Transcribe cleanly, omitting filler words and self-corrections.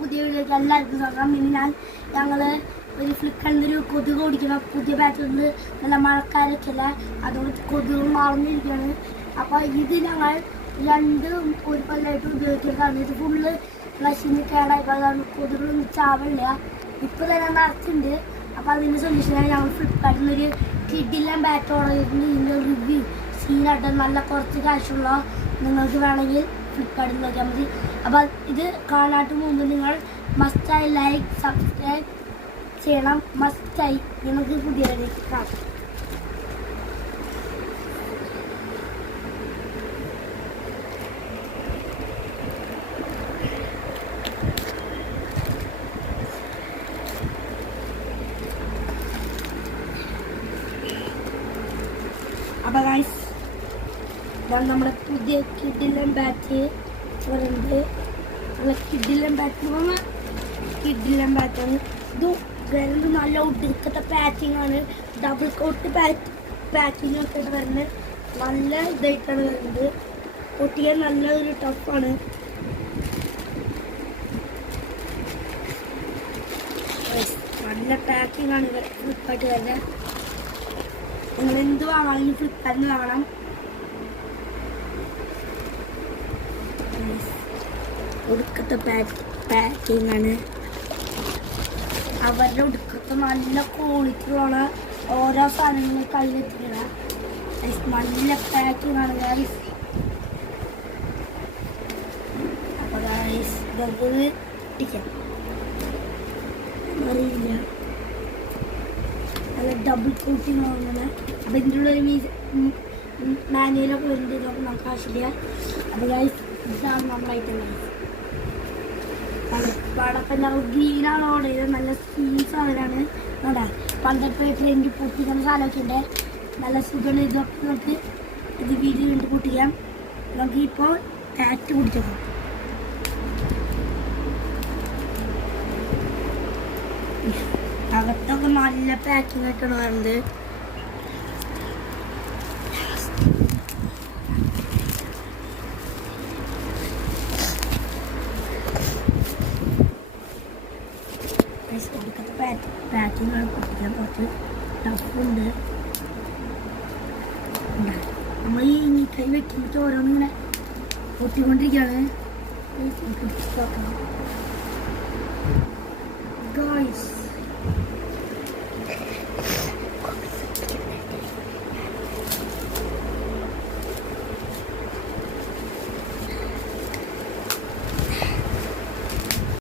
പുതിയ വീഡിയോക്ക് എല്ലാവർക്കും സ്വാഗതം. ഇന്ന് ഞങ്ങൾ ഒരു ഫ്ലിപ്കാർട്ടിൽ ഒരു കൊതുക് ഓടിക്കുന്ന പുതിയ ബാറ്റുണ്ട്. നല്ല മഴക്കാരൊക്കെ അല്ല, അതുകൊണ്ട് കൊതുക് മറന്നിരിക്കുകയാണ്. അപ്പോൾ ഇത് ഞങ്ങൾ ഒരു കൊല്ലമായിട്ട് ഉപയോഗിക്കുന്നതാണ്. ഇത് ഫുള്ള് ഫ്ലഷിന് കേടായപ്പോൾ അതാണ് കൊതുകളൊന്നും ചാവില്ല. ഇപ്പോൾ തന്നെ നിറച്ചുണ്ട്. അപ്പോൾ അതിൻ്റെ സൊല്യൂഷനായി ഞങ്ങൾ ഫ്ലിപ്കാർട്ടിൽ നിന്നൊരു കിഡിലും ബാറ്റ് ഓർഡർ ചെയ്തിട്ടുണ്ട്. ഇതിൻ്റെ റിവ്യൂ സീനായിട്ട് നല്ല കുറച്ച് കാശുള്ള നിങ്ങൾക്ക് വേണമെങ്കിൽ ഫ്ലിപ്കാർട്ടിൽ നോക്കിയാൽ മതി. അപ്പോൾ ഇത് കാണാട്ട് മുമ്പ് നിങ്ങൾ മസ്റ്റായി ലൈക്ക് സബ്സ്ക്രൈബ് ചെയ്യണം. മസ്റ്റായി നിങ്ങൾക്ക് പുതിയതിലേക്ക് കാണാം. അപ്പോൾ ഗൈസ്, ഇതാണ് നമ്മുടെ പുതിയ കിഡിലൻ ബാറ്റ് പറയുന്നത്. നമ്മളെ കിഡിലൻ ബാറ്റാണ് ഇത്. വരുന്നത് നല്ല ഒടുക്കത്തെ പാക്കിംഗ് ആണ്. ഡബിൾ കോട്ട് പാക്കിംഗ് ഒക്കെ വരുന്നത് നല്ല ഇതായിട്ടാണ് വരുന്നത്. പൊട്ടിയാൻ നല്ലൊരു ടഫാണ്. നല്ല പാക്കിംഗ് ആണ് ഫ്ലിപ്കാർട്ട് വരുന്നത്. നിങ്ങൾ എന്ത് വാങ്ങണമെങ്കിൽ ഫ്ലിപ്കാർട്ടിൽ വാങ്ങണം. ഒടുക്കത്തെ പാക്കിംഗ് ആണ്. അവരുടെ ഒടുക്കത്തെ നല്ല ക്വാളിറ്റിയുള്ള ഓരോ സാധനങ്ങളും കയ്യിലെത്തിക്കുക. നല്ല പാക്കിംഗ് ആണ് ഗൈസ്. അപ്പോൾ ഗൈസ് ഇതൊക്കെ ഇട്ടിക്കാം അറിയില്ല. നല്ല ഡബിൾ കോട്ടിങ് അങ്ങനെ. അപ്പം ഇതിൻ്റെ ഉള്ളൊരു മാനുവലൊക്കെ വരുന്നുണ്ട്. നമുക്ക് ആവശ്യമില്ല. അപ്പോൾ ഗൈസ് ഇതാണ് നമ്മളായിട്ട് പടക്കം ഗ്രീനാണ് ഓർഡർ ചെയ്തത്. നല്ല സ്റ്റീൽ സാധനമാണ്. നോടാ 12 പേപ്പിൽ എനിക്ക് പൊട്ടിക്കുന്ന സാധനമൊക്കെ ഉണ്ട്. നല്ല സുഖമാണ്. ഇതൊക്കെ നമുക്ക് ഇത് വീഡിയോ കണ്ട് പൊട്ടിക്കാം. നമുക്ക് ഇപ്പോൾ കാറ്റ് കുടിച്ചേക്കാം. അകത്തൊക്കെ നല്ല പാക്കിംഗ് ആയിട്ടാണ് വരുന്നത്. പാക്കിംഗ് ആണ്. പൊട്ടിക്കാൻ കുറച്ച് ടഫുണ്ട്. നമ്മൾ ഈ കൈ വെക്കുമ്പോൾ ഓരോന്നിങ്ങനെ പൊട്ടിക്കൊണ്ടിരിക്കുകയാണ്. ഗൈസ്